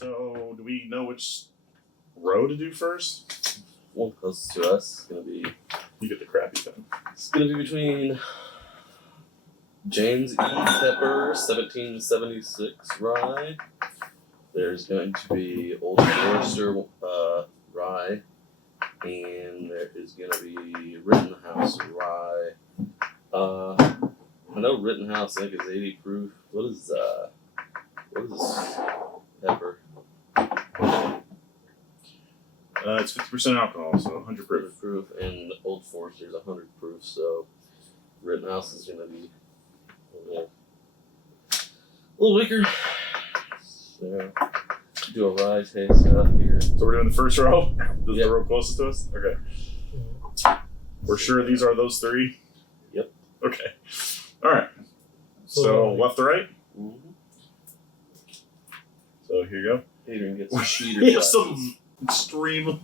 So, do we know which row to do first? One closest to us is gonna be. You get the crappy thing. It's gonna be between James E. Pepper, 1776 Rye. There's going to be Old Forester Rye, and there is going to be Rittenhouse Rye. I know Rittenhouse, I think, is 80 proof. What is Pepper? It's 50% alcohol, so 100 proof. 100 proof, and Old Forester's 100 proof, so Rittenhouse is going to be a little weaker. So, do a rye taste out here. So we're doing the first row? This is Yep. the row closest to us? Okay. We're sure these are those three? Yep. Okay. Alright. So left to right? Mm-hmm. So here you go. Adrian gets cheater. We have some extremely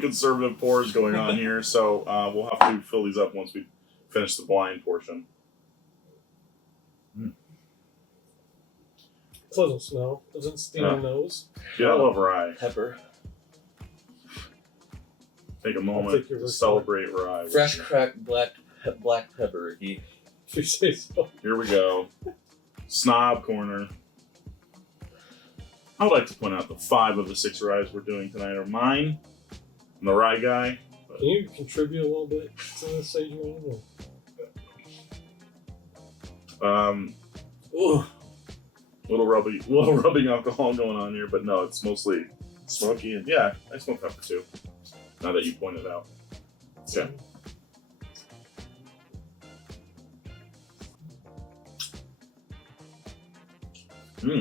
conservative pours going on here, so we'll have to fill these up once we finish the blind portion. Pleasant smell. Doesn't sting your nose. Yeah, I love rye. Pepper. Take a moment to celebrate rye. Fresh cracked black pepper. If you say so. Here we go. Snob corner. I would like to point out the 5 of the 6 ryes we're doing tonight are mine. I'm the rye guy. Can you contribute a little bit to this, Adrian? Ooh. Little rubbing alcohol going on here, but no, it's mostly smoky, and yeah, I smoke pepper too. Now that you pointed out. Okay.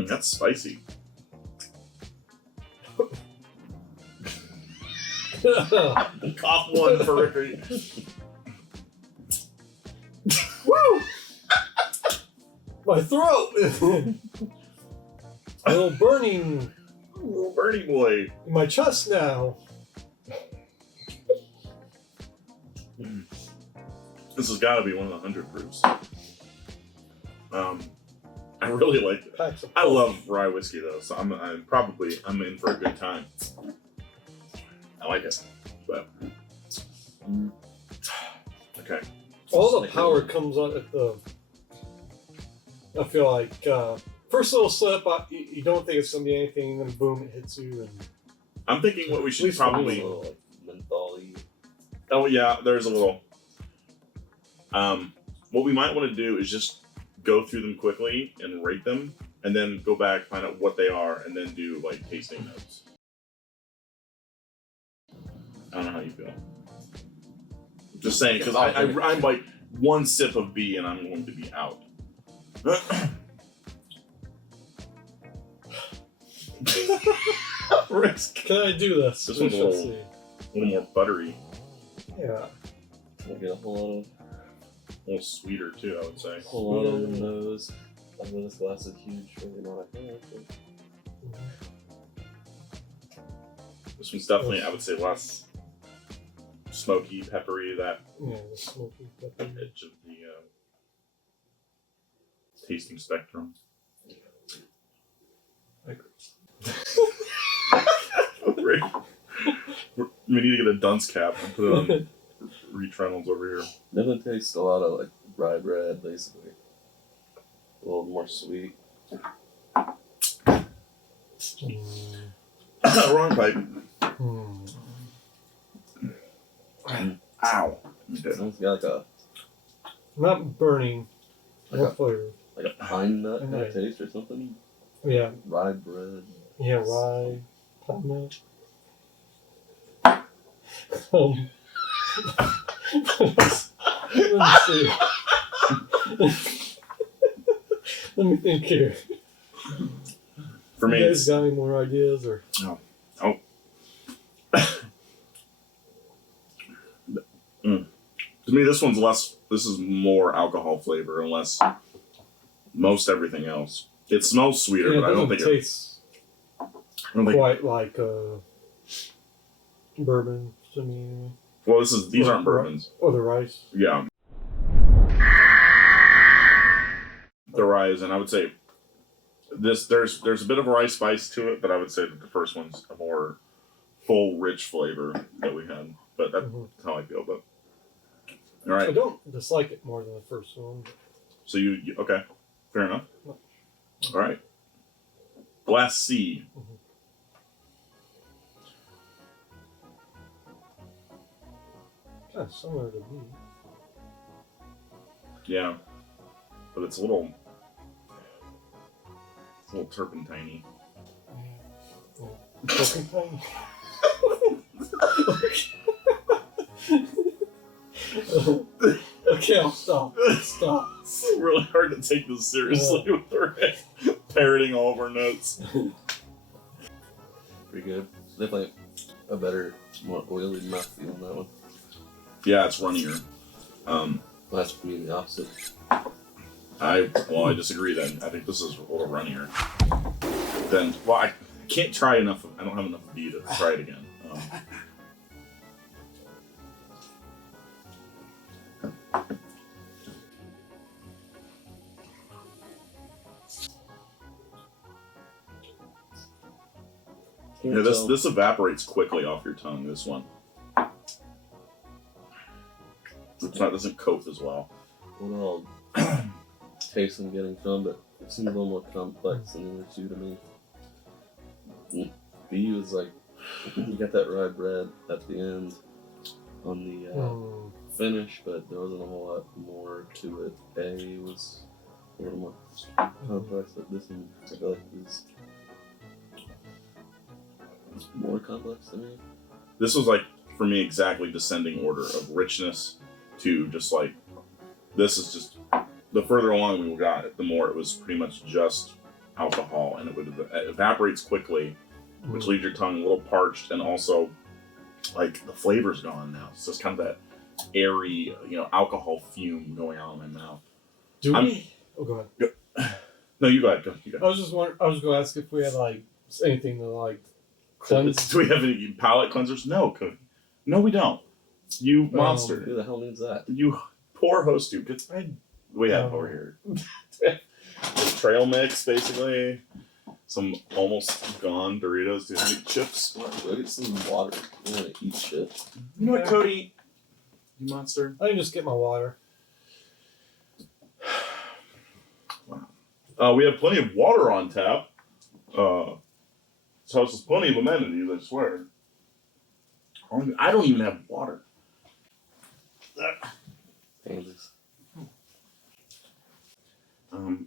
That's spicy. Cough one for Ricky. Woo! My throat! A little burning Little birdie boy. in my chest now. This has got to be one of the 100 proofs. I really like it. I love rye whiskey though, so I'm in for a good time. I like it, but okay. All the power comes out at the. I feel like first little slip, you don't think it's gonna be anything, and then boom, it hits you. And I'm thinking what we should probably. A little like menthol-y. Oh yeah, there's a little. What we might want to do is just go through them quickly and rate them, and then go back, find out what they are, and then do like tasting notes. I don't know how you feel. Just saying, because I'm like one sip of B and I'm going to be out. Risk. can I do this? This one's a little more buttery. Yeah. I'll get a whole little sweeter too, I would say. lot of the nose. I know this glass is huge for the amount I have. This one's definitely, I would say, less smoky, peppery, that Yeah, the smoky pepper. edge of the tasting spectrum. I agree. We need to get a dunce cap and put it on Reach Reynolds over here. Doesn't taste a lot of like rye bread, basically. A little more sweet. Wrong pipe. Ow. Okay. It's got like a Not burning. Like No a- flavor. pine nut kind Right. of taste or something. Yeah. Rye bread. Yeah, rye. Pine nut. Let me see. Let me think here. For me, you guys got any more ideas or? No. Oh. To me, this one's less. This is more alcohol flavor and less most everything else. It smells sweeter, Yeah, but I don't think tastes it. quite like bourbon to me. Well, these aren't bourbons. Oh, the rice. Yeah. The rye is, and I would say there's a bit of a rye spice to it, but I would say that the first one's a more full, rich flavor that we had. But that's how I feel. But all right. I don't dislike it more than the first one. So you okay? Fair enough. All right. Glass C. Kind of similar to me. Yeah, but it's a little turpentine-y. Turpentine? Okay, I'll stop. Stop. It's really hard to take this seriously with the parroting all of our notes. Pretty good. Definitely a better, more oily mouthfeel on that one. Yeah, it's runnier. Well, that's me the opposite. I disagree then. I think this is a little runnier. Then, well, I can't try enough. I don't have enough B to try it again. Yeah, this evaporates quickly off your tongue. This one, doesn't coat as well. What I'll taste I'm getting from, but it seems a little more complex than the other two to me. B was like you got that rye bread at the end on the finish, but there wasn't a whole lot more to it. A was a little more complex, but this one I feel like is more complex to me. This was like, for me, exactly descending order of richness to just like, this is just, the further along we got it, the more it was pretty much just alcohol, and it evaporates quickly, which leaves your tongue a little parched, and also like the flavor's gone now. It's just kind of that airy, alcohol fume going on in my mouth. Oh, go ahead. No, you go ahead. I was going to ask if we had like anything to like cleanse. Do we have any palate cleansers? No, Cody. No, we don't. You monster. Who the hell needs that? You poor host, dude. We have over here. Trail mix, basically. Some almost gone Doritos. Do you have any chips? Go get some water. I want to eat shit. You know what, Cody? You monster. I can just get my water. Wow. We have plenty of water on tap. This house has plenty of amenities, I swear. I don't even have water. Pansies. How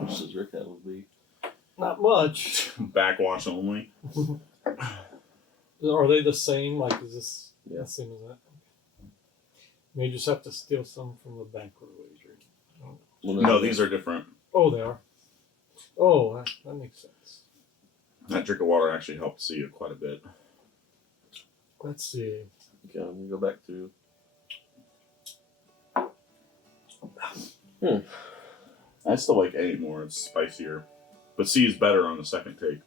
much does Rick have would be? Not much. Backwash only. Are they the same? Like, is this Yeah. the same as that? You just have to steal some from the banquet wager. No, these are different. Oh, they are. Oh, that makes sense. That drink of water actually helped see you quite a bit. Let's see. Okay, I'm gonna go back to. I still like A more. It's spicier. But C is better on the second take.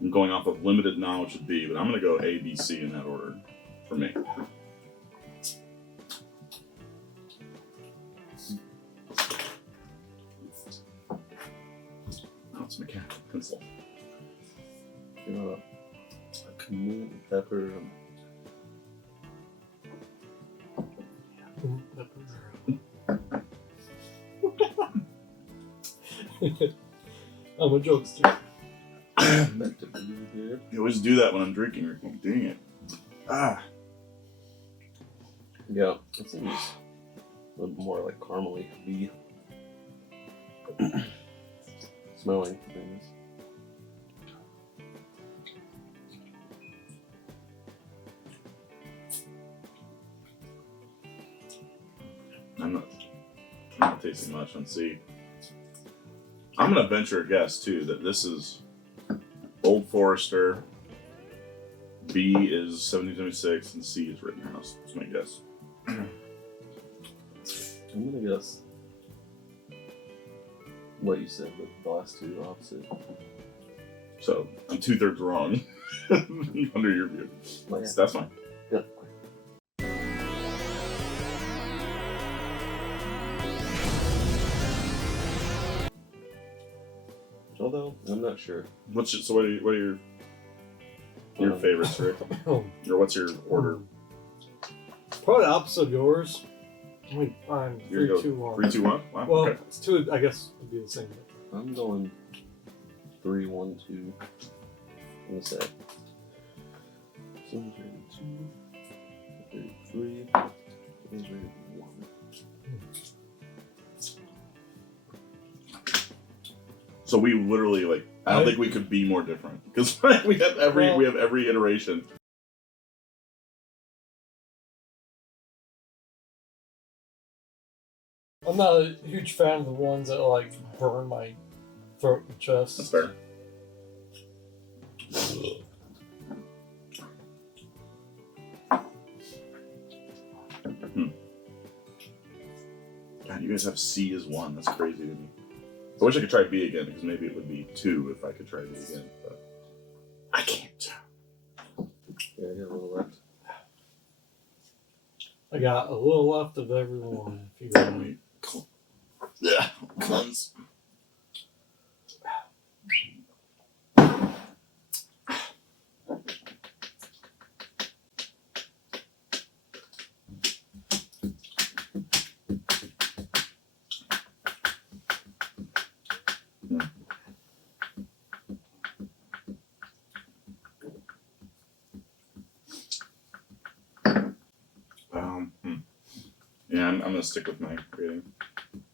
I'm going off of limited knowledge of B, but I'm going to go A, B, C in that order for me. Oh, it's a mechanical pencil. A cayenne pepper. I'm a jokester. Back to B here. You always do that when I'm drinking, Ricky. Dang it. Yeah, it seems a little more like caramely B. Smelling things. I'm not tasting much on C. I'm going to venture a guess, too, that this is Old Forester, B is 1776, and C is Rittenhouse. That's my guess. I'm gonna guess what you said, but the last two are opposite. So, I'm 2/3 wrong under your view. Like, That's fine. yeah. Although I'm not sure. What are your favorites, Rick? Or what's your order? Probably the opposite of yours. Wait, fine. You're 3, 2, 1. 3, 2, 1. Wow. Well, Okay. it's 2. I guess would be the same. I'm going 3, 1, 2. Let me say 732, 33, 1. So we literally like. I don't think we could be more different because we have every iteration. I'm not a huge fan of the ones that like burn my throat and chest. That's fair. God, you guys have C as 1. That's crazy to me. I wish I could try B again because maybe it would be 2 if I could try B again, but I can't. Yeah, I got a little left. I got a little left of every one. If you got me. Yeah, cleanse. Yeah, I'm gonna stick with my rating.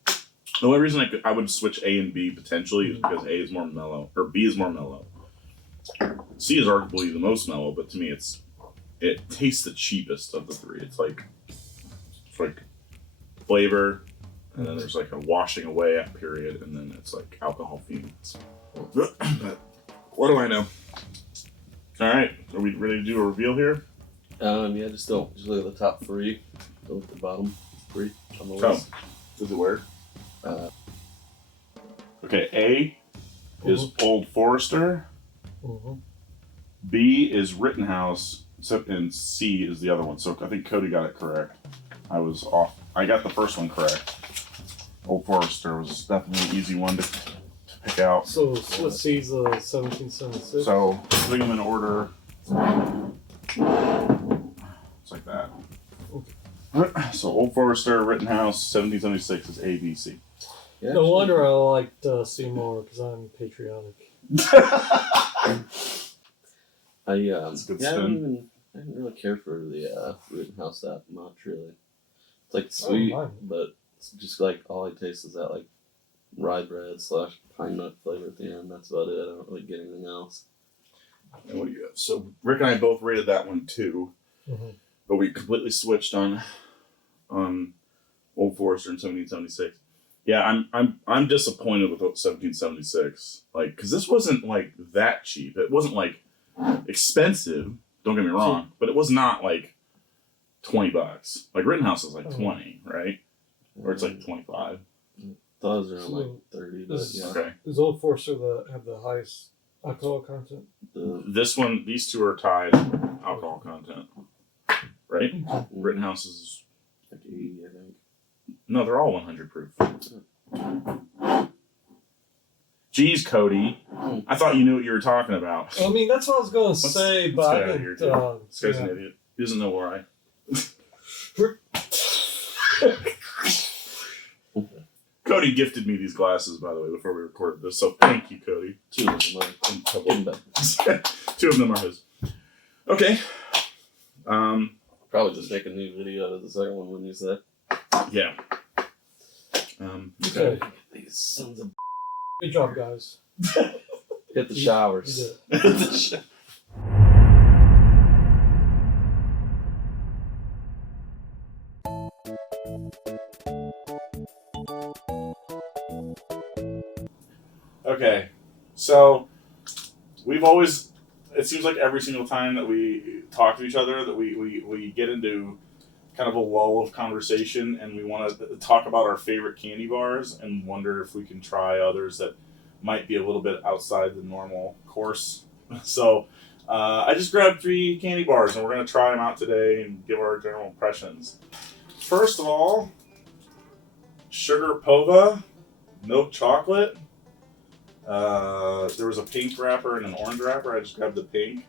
The only reason I would switch A and B potentially is because A is more mellow, or B is more mellow. C is arguably the most mellow, but to me it tastes the cheapest of the 3. It's like flavor, and then there's like a washing away period, and then it's like alcohol fumes. But what do I know? All right, are we ready to do a reveal here? Yeah, just look at the top 3. Go with the bottom 3 on the Oh, list. does it work? Uh, Okay, A is Old Forester. Mm-hmm. B is Rittenhouse, and C is the other one. So I think Cody got it correct. I was off. I got the first one correct. Old Forester was definitely an easy one to pick out. So let's see, the 1776. So putting them in order, it's like that. So Old Forester, Rittenhouse, 1776 is A, B, C. yeah, No wonder I liked Seymour because I'm patriotic. I That's a good I spin. didn't really care for the Rittenhouse that much really. It's like sweet, but it's just like all I taste is that like rye bread / pine nut flavor at the end. That's about it. I don't really get anything else. And what do you have? So Rick and I both rated that one 2, but we completely switched on Old Forester in 1776. Yeah, I'm disappointed with 1776. Like, because this wasn't like that cheap. It wasn't like expensive. Don't get me wrong, but it was not like $20. Like Rittenhouse is like 20, right? Or it's like 25. Those are like 30, but yeah. Okay. Does Old Forester have the highest alcohol content? This one, these two are tied alcohol content, right? Rittenhouse is like 80, I think. no, they're all 100 proof. Jeez, Cody, I thought you knew what you were talking about. I mean, that's what I was going to say, but I didn't. This guy's an idiot. He doesn't know where Cody gifted me these glasses, by the way, before we recorded this, so thank you, Cody. 2 of them are 2 of them are his. Okay. probably just make a new video out of the second one when you say. Yeah. Okay. These sons of Good job, guys. hit the showers. You did it. Okay, so we've always, it seems like every single time that we talk to each other that we get into kind of a lull of conversation and we want to talk about our favorite candy bars and wonder if we can try others that might be a little bit outside the normal course. So I just grabbed 3 candy bars and we're going to try them out today and give our general impressions. First of all, Sugar Pova, milk chocolate. There was a pink wrapper and an orange wrapper. I just grabbed the pink. It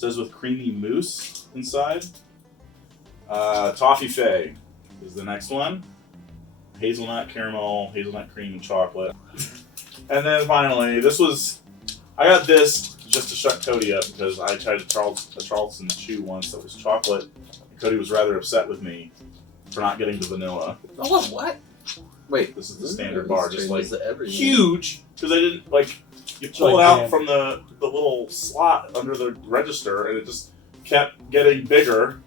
says with creamy mousse inside. Toffee Fay is the next one. Hazelnut, caramel, hazelnut cream, and chocolate. And then finally, I got this just to shut Cody up because I tried a Charleston Chew once that was chocolate. And Cody was rather upset with me for not getting the vanilla. Oh, what? Wait, This is the standard bar, just like everything. huge, because I didn't you pull it out from the little slot under the register, and it just kept getting bigger.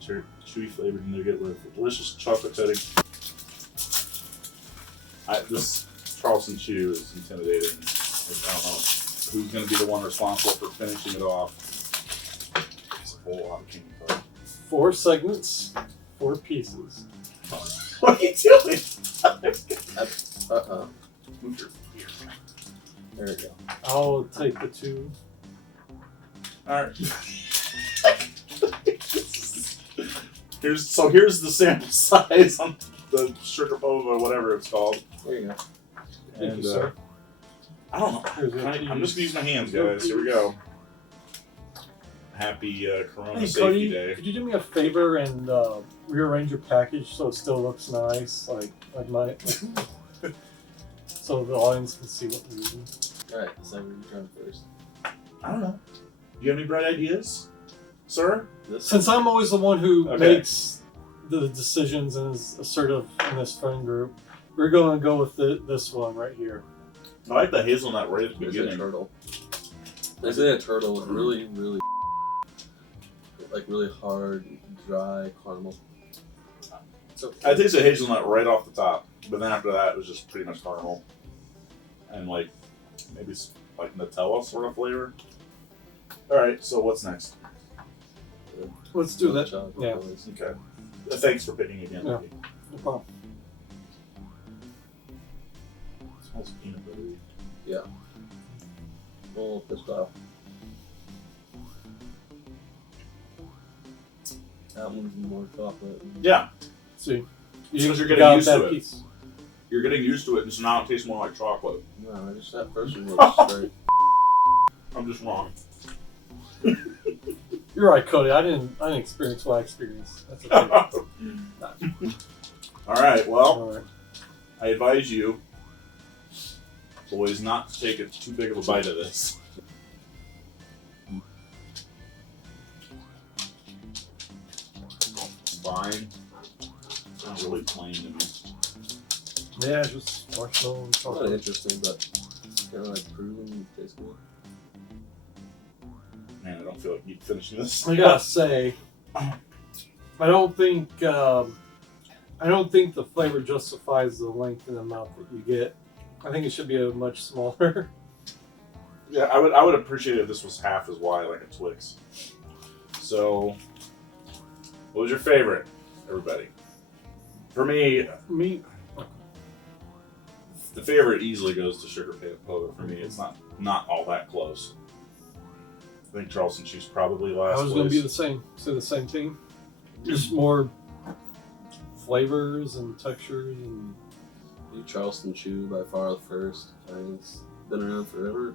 Chewy flavored nougat with delicious chocolate coating. This Charleston Chew is intimidating. I don't know who's going to be the one responsible for finishing it off. It's a whole lot of candy color. 4 segments, 4 pieces. What are you doing? Move your ear. There we go. I'll take the 2. Alright. Here's the sample size on the sugar boba, whatever it's called. There you go. Thank you, sir. I don't know. I'm just gonna use my hands, guys. Here we go. Happy Corona Hey, Safety Cody, Day. could you do me a favor and rearrange your package so it still looks nice, so the audience can see what we're using? Alright, so we're trying first. I don't know. Do you have any bright ideas, sir? Since I'm always the one who Okay. makes the decisions and is assertive in this friend group, we're going to go with this one right here. I like the hazelnut right at the There's a beginning. turtle. There's a turtle with really hard, dry caramel. So I tasted hazelnut right off the top, but then after that it was just pretty much caramel. And maybe Nutella sort of flavor. Alright, so what's next? Let's do that. Chocolate Yeah. flavors. Okay. Thanks for picking again. Yeah. Vicky. No problem. It smells peanut buttery. Yeah. A little pissed off. That one's more chocolate. Yeah. See, Because you're getting got used that to it. piece. You're getting used to it, and so now it tastes more like chocolate. No, that first one was straight. I'm just wrong. You're right, Cody. I didn't experience what I experienced. That's okay. Alright, well, All right. I advise you, boys, not to take too big of a bite of this. It's fine. It's not really plain to me. Yeah, just marshmallow and Not chocolate. interesting, but kind of like proven tastes good. Man, I don't feel like you finishing this. I gotta say, I don't think the flavor justifies the length and amount that you get. I think it should be a much smaller. Yeah, I would appreciate it if this was half as wide, like a Twix. So, what was your favorite, everybody? For me, the favorite easily goes to Sugar Pogo. For me, it's not all that close. I think Charleston Chew's probably last I was place. gonna be say the same thing. Just more flavors and textures and Charleston Chew by far the first. I mean, it's been around forever.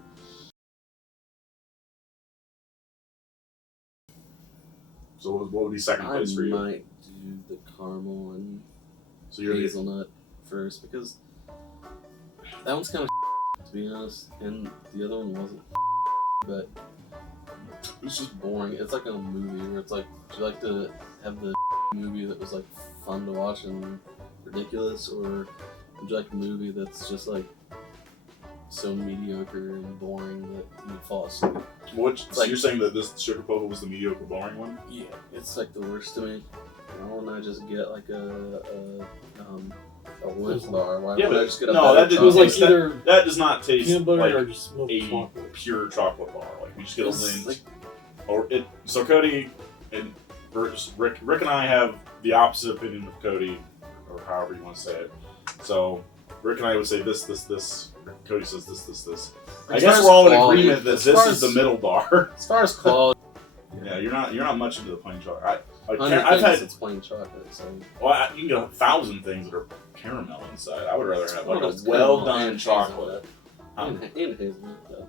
So what would be second place for you? I might do the caramel and So you're the, hazelnut first because that one's kind of to be honest, and the other one wasn't. But it's just boring. It's like a movie where it's like, would you like to have the movie that was like fun to watch and ridiculous, or would you like a movie that's just like so mediocre and boring that you fall asleep? so you're saying that this Sugar Pogo was the mediocre, boring one? Yeah, it's like the worst to me. Why wouldn't I just get like a Wimp bar? Why Yeah, would I but just get a no, better that it was like chocolate? either That does not taste peanut butter like or just milk a chocolate. pure chocolate bar. Like you just get a It's Lindt. like- So Cody and Rick and I have the opposite opinion of Cody, or however you want to say it. So Rick and I would say this. Cody says this. I As guess far we're all as in quality- agreement that as this far is the as- middle bar. As far as quality, Yeah, you're not much into the plain chocolate. I've I've had it's plain chocolate. So you can get 1,000 things that are caramel inside. I would rather have like Well, a it's well caramel done and chocolate. And hazelnut. Though.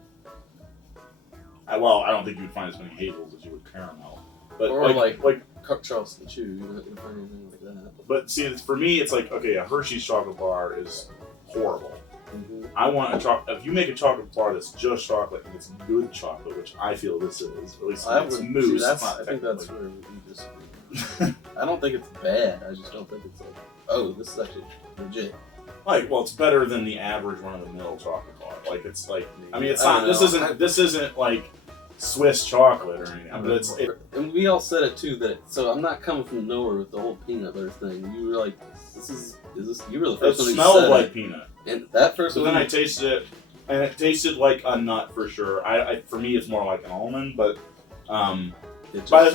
I don't think you'd find as many hazels as you would caramel. But Or like Charleston Chew. You wouldn't find anything like that. But see, for me, it's like, okay, a Hershey's chocolate bar is horrible. Mm-hmm. I want a chocolate. If you make a chocolate bar that's just chocolate and it's good chocolate, which I feel this is, at least it's mousse. I think that's where we disagree. I don't think it's bad. I just don't think it's like, oh, this is actually legit. Like, well, it's better than the average run-of-the-mill chocolate bar. Like, it's like, I mean, it's I not. don't know. This isn't like Swiss chocolate or anything. But it's. And we all said it too. So I'm not coming from nowhere with the whole peanut butter thing. You were like, is this? You were the It first one who smelled said like it. peanut. And that first But one. then I tasted it, and it tasted like a nut for sure. For me, it's more like an almond, but. By the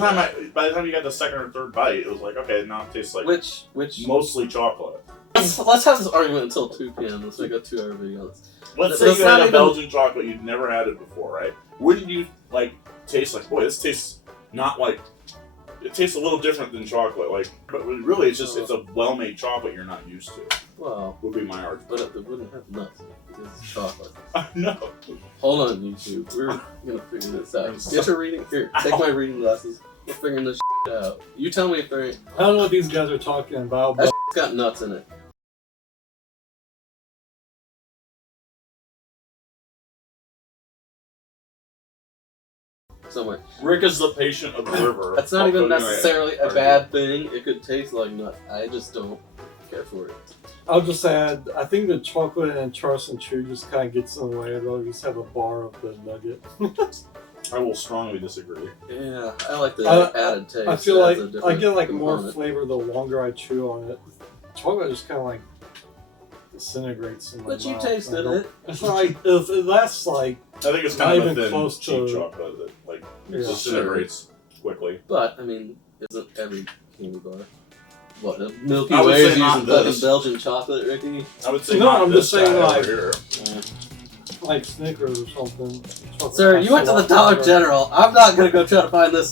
time you got the second or third bite, it was like, okay, now it tastes like which mostly chocolate. let's have this argument until 2 p.m. Let's make a 2-hour video. Let's That's say you had not a even- Belgian chocolate, you'd never had it before, right? Wouldn't you like taste like, boy, this tastes not like it tastes a little different than chocolate, like, but really it's a well-made chocolate you're not used to. Well, Would be my argument. but it wouldn't have nuts in it because it's chocolate. No. Hold on, YouTube. We're gonna figure this out. Get your reading here. Take my reading glasses. We're figuring this out. You tell me if there ain't. I don't know what these guys are talking about, That but got nuts in it. Somewhere. Rick is the patient observer. That's not even Anyway, necessarily a bad thing. It could taste like nuts. I just don't care for it. I'll just add, I think the chocolate and Charleston Chew just kind of gets in the way. I'd rather just have a bar of the nugget. I will strongly disagree. Yeah, I like the added taste. I feel like Adds a I different get like more component. flavor the longer I chew on it. Chocolate just kind of like disintegrates in my But you mouth. tasted I don't- it. It's like it lasts like I think it's Not kind of a even thin, close cheap to- chocolate that like Yeah. disintegrates quickly. But I mean, isn't every candy bar what a Milky I would Way say using not fucking this. Belgian chocolate, Ricky? I would say No, not I'm this just saying, guy over like- here. like Snickers or something. Chocolate Sir, you went to the lasts a Dollar lot longer. General. I'm not gonna go try to find this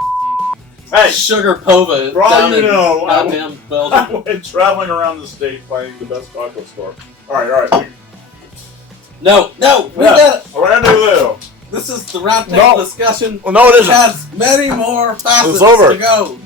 Hey, sugar pova for all down you in know, goddamn I Belgium. went traveling around the state finding the best chocolate store. All right. No, we Yeah. got it. We're gonna do This is the round table No. discussion. Well, no, it It has many more facets It's over. to go.